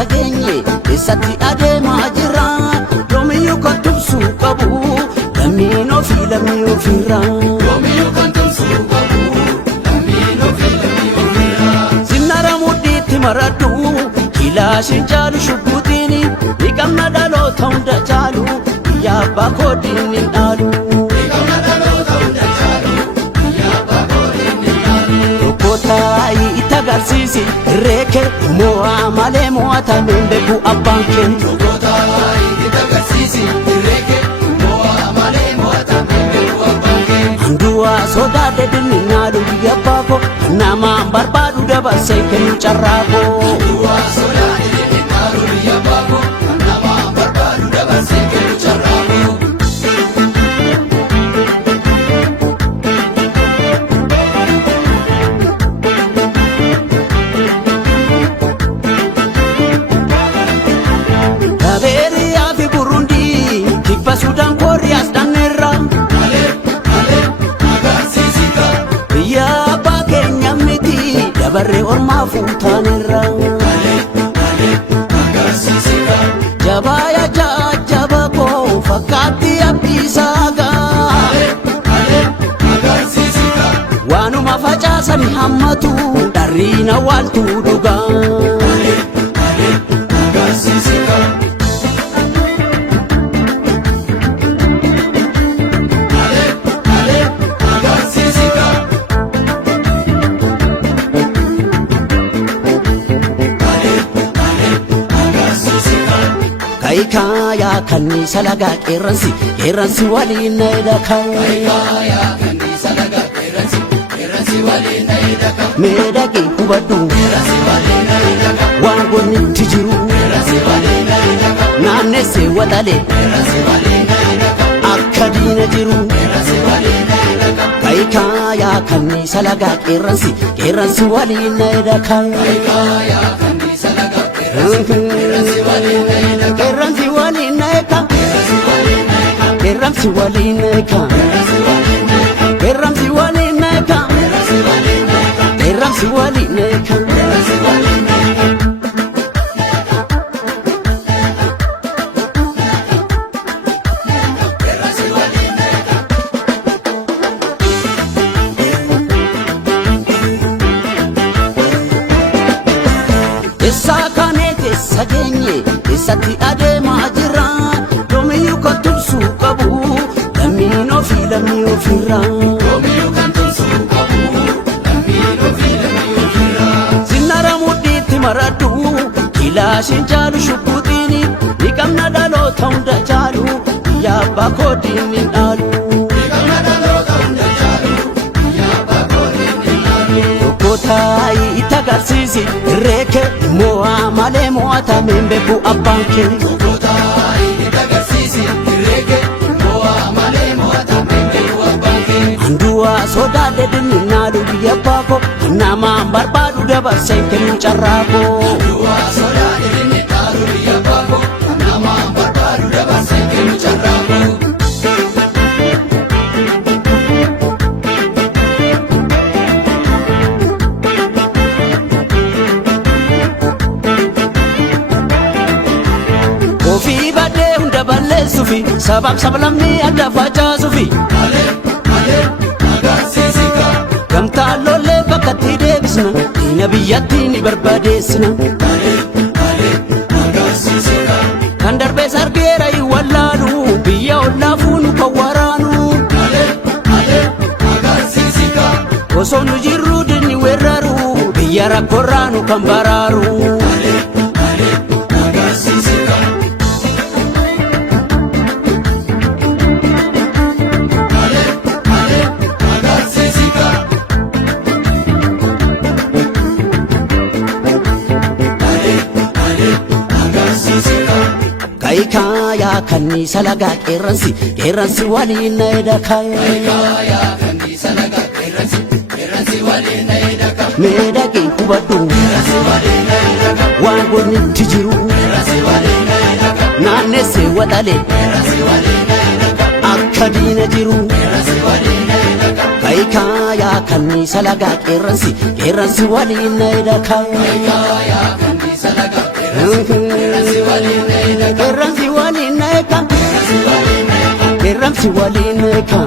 keessa geenye eessatti adeemaa jira yoomiyyuu kan tumsuu qabu lammiin ofii lammii ofirraa yoomiyyuu kan tumsuu qabu lammiin ofii lammii ofirraa sinnara mudhiitti maradhu kilaashin caalu shubbuutiini ni qabna dhaloota hunda caalu biyya abbaa koodiin hin dhaalu Kotai itagarsiisi reke moa male moa tamende ku abanke Kotai itagarsiisi reke moa male moa tamende ku abanke Andua soda de dinnalu yabako nama barbadu da baseke nucharako Andua soda de dinnalu yabako nama barbadu da baseke nucharako Sudan Koreas danera agarsiisika biyya abbaa keenya miti dabarre ormaa fuutaanirra agarsiisika jabaya jajjaba koo fakkaatti abbiisaaga agarsiisika waanuma facaasan hammatu dharriina waaltuu dhugaa agarsiisika Kaya kanisa laga keransi wali naida kaya kanisa laga keransi wali naida medaki kubadu keransi wali naida wangoni tijiru keransi wali naida nane se wadale keransi wali naida akadina jiru keransi wali naida kaya kanisa laga keransi wali naida kaya kanisa laga keransi wali naida Keransi wali naika Keransi wali naika Keransi wali naika Keransi wali naika Sakanete sagenye esati adeemaa jira yoomiyyuu kan tumsuu qabu lammiin ofii lammii ofirraa yoomiyyuu kan tumsuu qabu lammiin ofii lammii ofirraa sinnara mudhiitti maradhu kilaashin caalu shubbuutiini ni qabna dhaloota hunda caalu biyya abbaa koodiin hin dhaalu Kotai itagarsiisi reke moa male moa tamende ku abanke Kotai itagarsiisi reke moa male moa tamende ku abanke Andua soda de dinnalu yabako nama barbadu da baseke nucharako Andua soda de dinnalu yabako nama barbadu da baseke nucharako Sufi sabab sablamni adda facaasufi agarsiisika gamtaa lolle bakkatti deebisna diina biyyatti ni barbaadeessina agarsiisika kan darbees argeera wallaalu biyya ollaafuu nu kan waraanu agarsiisika osoo nu jirru dinni weerraru biyya rakkoorraa nu kan baraaru agarsiisika Kaya kanisa laga keransi wali naida kaya kanisa laga keransi wali naida medaki kubadu keransi wali naida wangoni tijiru keransi wali naida nane se wadale keransi wali naida akadina jiru keransi wali naida kaya kanisa laga keransi wali naida kaya kanisa laga Qeerransi waliin neeka